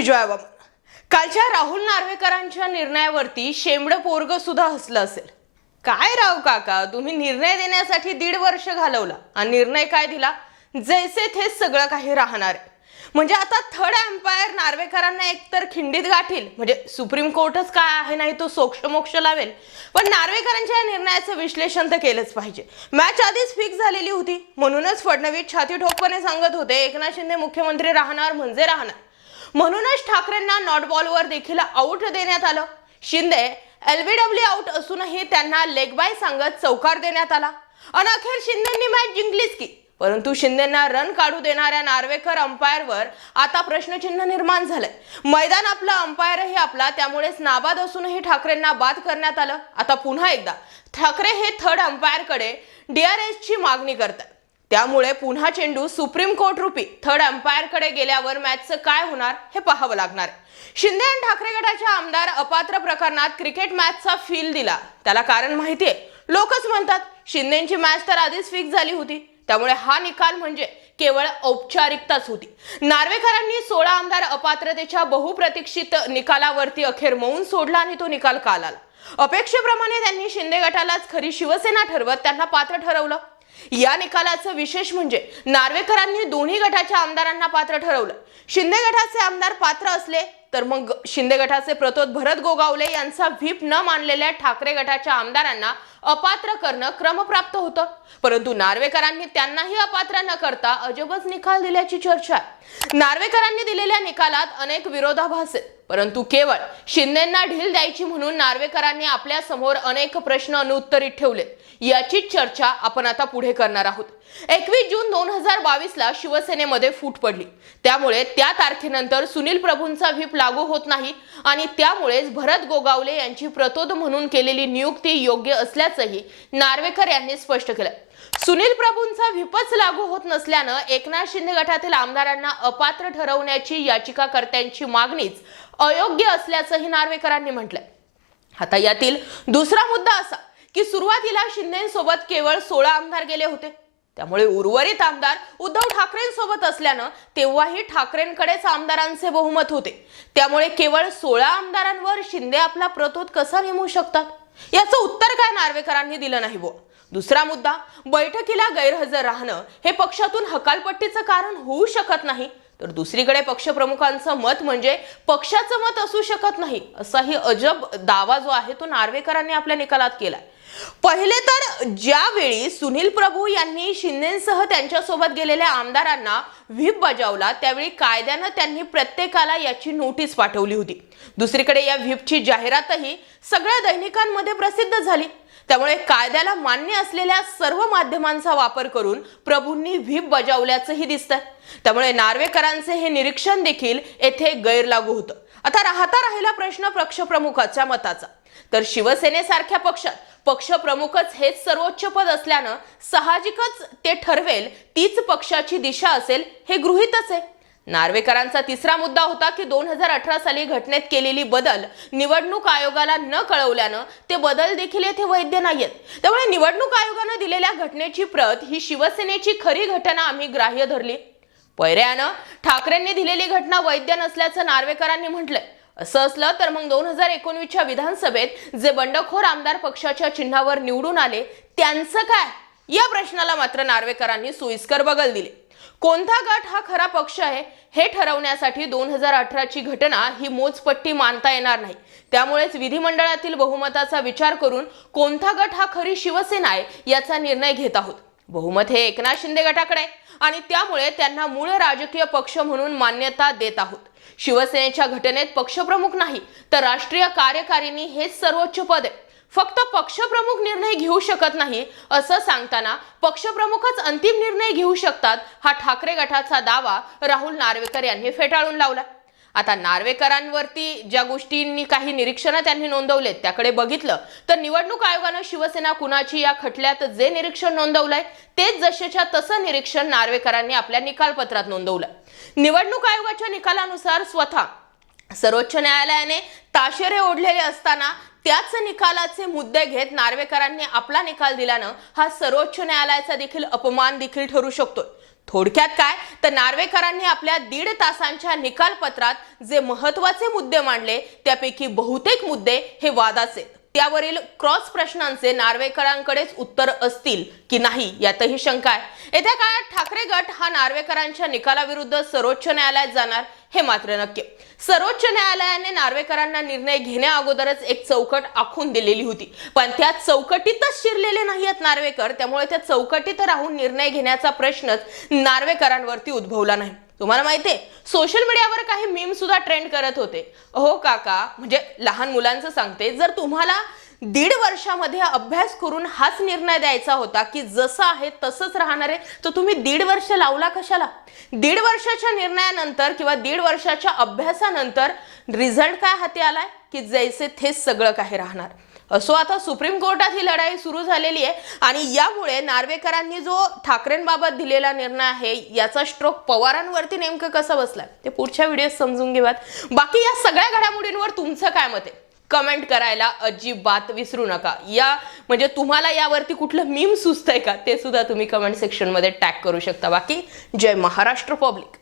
विजयाबाबा कालच्या राहुल नार्वेकरांच्या निर्णयावरती शेंबड पोरग सुद्धा हसलं असेल. काय राव काका तुम्ही निर्णय देण्यासाठी दीड वर्ष घालवला. आणि निर्णय काय दिला? जैसे थे सगळं काही राहणार आहे. म्हणजे आता थर्ड एम्पायर नार्वेकरांना एकतर खिंडीत गाठील म्हणजे सुप्रीम कोर्टच काय आहे नाही तो सोक्ष मोक्ष लावेल. पण नार्वेकरांच्या या निर्णयाचं विश्लेषण तर केलंच पाहिजे. मॅच आधीच फिक्स झालेली होती. म्हणूनच फडणवीस छाती ठोकपणे सांगत होते एकनाथ शिंदे मुख्यमंत्री राहणार म्हणजे राहणार. म्हणूनच ठाकरेंना नॉट बॉलवर देखील आऊट देण्यात आलं. शिंदे एलबीडब्ल्यू आऊट असूनही त्यांना लेग बाय सांगत चौकार देण्यात आला. आणि अखेर शिंदेंनी मॅच जिंकलीच की. परंतु शिंदेना रन काढू देणाऱ्या नार्वेकर अंपायरवर आता प्रश्नचिन्ह निर्माण झालंय. मैदान आपलं अंपायरही आपला त्यामुळेच नाबाद असूनही ठाकरेंना बाद करण्यात आलं. आता पुन्हा एकदा ठाकरे हे थर्ड अंपायरकडे डीआरएस ची मागणी करतात. त्यामुळे पुन्हा चेंडू सुप्रीम कोर्ट रूपी थर्ड अंपायरकडे गेल्यावर मॅचचं काय होणार हे पाहावं लागणार. शिंदे आणि ठाकरे गटाच्या आमदार अपात्र प्रकरणात क्रिकेट मॅचचा फील दिला. त्याला कारण माहितीये. लोकच म्हणतात शिंदेची मॅच तर आधीच फिक्स झाली होती. त्यामुळे हा निकाल म्हणजे केवळ औपचारिकताच होती. नार्वेकरांनी सोळा आमदार अपात्रतेच्या बहुप्रतीक्षित निकालावरती अखेर मौन सोडला आणि तो निकाल काल आला? अपेक्षेप्रमाणे त्यांनी शिंदे गटालाच खरी शिवसेना ठरवत त्यांना पात्र ठरवलं. या निकालाचं विशेष म्हणजे नार्वेकरांनी दोन्ही गटाच्या आमदारांना पात्र ठरवलं. शिंदे गटाचे आमदार पात्र असले तर मग शिंदे गटाचे प्रतोद भरत गोगावले यांचा व्हीप न मानलेल्या ठाकरे गटाच्या आमदारांना अपात्र करणं क्रमप्राप्त होतं. परंतु नार्वेकरांनी त्यांनाही अपात्र न करता अजबच निकाल दिल्याची चर्चा. आहे नार्वेकरांनी दिलेल्या निकालात अनेक विरोधाभास आहेत. परंतु केवळ शिंदेंना ढील द्यायची म्हणून नार्वेकरांनी आपल्यासमोर अनेक प्रश्न अनुत्तरित ठेवलेत याची चर्चा आपण आता पुढे करणार आहोत. एकवीस जून दोन हजार बावीसला शिवसेनेमध्ये फूट पडली. त्यामुळे त्या तारखेनंतर सुनील प्रभूंचा व्हीप लागू होत नाही आणि त्यामुळेच भरत गोगावले यांची प्रतोद म्हणून केलेली नियुक्ती योग्य असल्याचंही नार्वेकर यांनी स्पष्ट केलं. सुनील प्रभूंचा व्हीपच लागू होत नसल्यानं एकनाथ शिंदे गटातील आमदारांना अपात्र ठरवण्याची याचिकाकर्त्यांची मागणीच अयोग्य असल्याचंही नार्वेकरांनी म्हटलंय. आता यातील दुसरा मुद्दा असा की सुरुवातीला शिंदेसोबत केवळ सोळा आमदार गेले होते. त्यामुळे उर्वरित आमदार उद्धव ठाकरेंसोबत असल्यानं तेव्हाही ठाकरेंकडेच आमदारांचे बहुमत होते. त्यामुळे केवळ सोळा आमदारांवर शिंदे आपला प्रतोद कसा नेमू शकतात? याचं उत्तर काय नार्वेकरांनी दिलं नाही बो दुसरा मुद्दा बैठकीला गैरहजर राहणं हे पक्षातून हकालपट्टीचं कारण होऊ शकत नाही. तर दुसरीकडे पक्षप्रमुखांचं मत म्हणजे पक्षाचं मत असू शकत नाही असाही अजब दावा जो आहे तो नार्वेकरांनी आपल्या निकालात केलाय. पहिले तर ज्यावेळी सुनील प्रभू यांनी शिंदेसह त्यांच्यासोबत गेलेल्या आमदारांना व्हीप बजावला त्यावेळी कायद्यानं त्यांनी प्रत्येकाला याची नोटीस पाठवली होती. दुसरीकडे या व्हीपची जाहिरातही सगळ्या दैनिकांमध्ये प्रसिद्ध झाली. त्यामुळे कायद्याला मान्य असलेल्या सर्व माध्यमांचा वापर करून प्रभूंनी व्हीप बजावल्याचंही दिसतंय. त्यामुळे नार्वेकरांचे हे निरीक्षण देखील येथे गैरलागू होतं. आता राहता राहिला प्रश्न पक्षप्रमुखाच्या मताचा. तर शिवसेनेसारख्या पक्षात पक्षप्रमुखच हेच सर्वोच्च पद असल्यानं साहजिकच ते ठरवेल तीच पक्षाची दिशा असेल हे गृहीतच आहे. नार्वेकरांचा तिसरा मुद्दा होता की दोन हजार अठरा साली घटनेत केलेली बदल निवडणूक आयोगाला न कळवल्यानं ते बदल देखील येथे वैध नाहीयेत. त्यामुळे निवडणूक आयोगानं दिलेल्या घटनेची प्रत ही शिवसेनेची खरी घटना आम्ही ग्राह्य धरली. पैऱ्यानं ठाकरेंनी दिलेली घटना वैद्य नसल्याचं नार्वेकरांनी म्हटलंय. असं असलं तर मग दोन हजार एकोणवीसच्या विधानसभेत जे बंडखोर आमदार पक्षाच्या चिन्हावर निवडून आले त्यांचं काय? या प्रश्नाला मात्र नार्वेकरांनी सोयीस्कर बगल दिले. कोणता गट हा खरा पक्ष आहे हे ठरवण्यासाठी दोन हजार अठराची घटना ही मोजपट्टी मानता येणार नाही. त्यामुळेच विधिमंडळातील बहुमताचा विचार करून कोणता गट हा खरी शिवसेना आहे याचा निर्णय घेत आहोत. बहुमत हे एकनाथ शिंदे गटाकडे आणि त्यामुळे त्यांना मूळ राजकीय पक्ष म्हणून मान्यता देत आहोत. शिवसेनेच्या घटनेत पक्षप्रमुख नाही तर राष्ट्रीय कार्यकारिणी हेच सर्वोच्च पद आहे. फक्त पक्षप्रमुख निर्णय घेऊ शकत नाही असं सांगताना पक्षप्रमुखच अंतिम निर्णय घेऊ शकतात हा ठाकरे गटाचा दावा राहुल नार्वेकर यांनी फेटाळून लावला आता नार्वेकरांवरती ज्या गोष्टींनी काही निरीक्षणं त्यांनी नोंदवलेत त्याकडे बघितलं तर निवडणूक आयोगानं शिवसेना कुणाची या खटल्यात जे निरीक्षण नोंदवलंय तेच जसेच्या तसं निरीक्षण नार्वेकरांनी आपल्या निकालपत्रात नोंदवलं निवडणूक आयोगाच्या निकालानुसार स्वतः सर्वोच्च न्यायालयाने ताशेरे ओढलेले असताना त्याच निकालाचे मुद्दे घेत नार्वेकरांनी आपला निकाल दिल्यानं हा सर्वोच्च न्यायालयाचा देखील अपमान देखील ठरू शकतो थोडक्यात काय? तर नार्वेकरांनी आपल्या दीड तासांच्या निकालपत्रात जे महत्त्वाचे मुद्दे मांडले त्यापैकी बहुतेक मुद्दे हे वादाचे त्यावरील क्रॉस प्रश्नांचे नार्वेकरांकडेच उत्तर असतील की नाही यातही शंका आहे. येत्या काळात ठाकरे गट हा नार्वेकरांच्या निकालाविरुद्ध सर्वोच्च न्यायालयात जाणार हे मात्र नक्की. सर्वोच्च न्यायालयाने नार्वेकरांना निर्णय घेण्या अगोदरच एक चौकट आखून दिलेली होती. पण त्या चौकटीतच शिरलेले नाही आहेत नार्वेकर त्यामुळे त्या चौकटीत राहून निर्णय घेण्याचा प्रश्नच नार्वेकरांवरती उद्भवला नाही. तुम्हाला माहिती आहे सोशल मीडियावर काही मीम सुद्धा ट्रेंड करत होते. हो काका म्हणजे लहान मुलांचं सांगते जर तुम्हाला दीड वर्षामध्ये अभ्यास करून हाच निर्णय द्यायचा होता की जसं आहे तसंच राहणार आहे तर तुम्ही दीड वर्ष लावला कशाला? दीड वर्षाच्या निर्णयानंतर किंवा दीड वर्षाच्या अभ्यासानंतर रिझल्ट काय हाती आलाय? की जैसे थेच सगळं काही राहणार. असो आता सुप्रीम कोर्टात ही लढाई सुरू झालेली आहे आणि यामुळे नार्वेकरांनी जो ठाकरेंबाबत दिलेला निर्णय आहे याचा स्ट्रोक पवारांवरती नेमकं कसं बसलाय? ते पुढच्या व्हिडिओत समजून घेऊयात. बाकी या सगळ्या घडामोडींवर तुमचं काय मत आहे? कमेंट करायला अजिबात विसरू नका. या म्हणजे तुम्हाला यावरती कुठलं मीम सुचतंय का ते सुद्धा तुम्ही कमेंट सेक्शनमध्ये टॅग करू शकता. बाकी जय महाराष्ट्र पब्लिक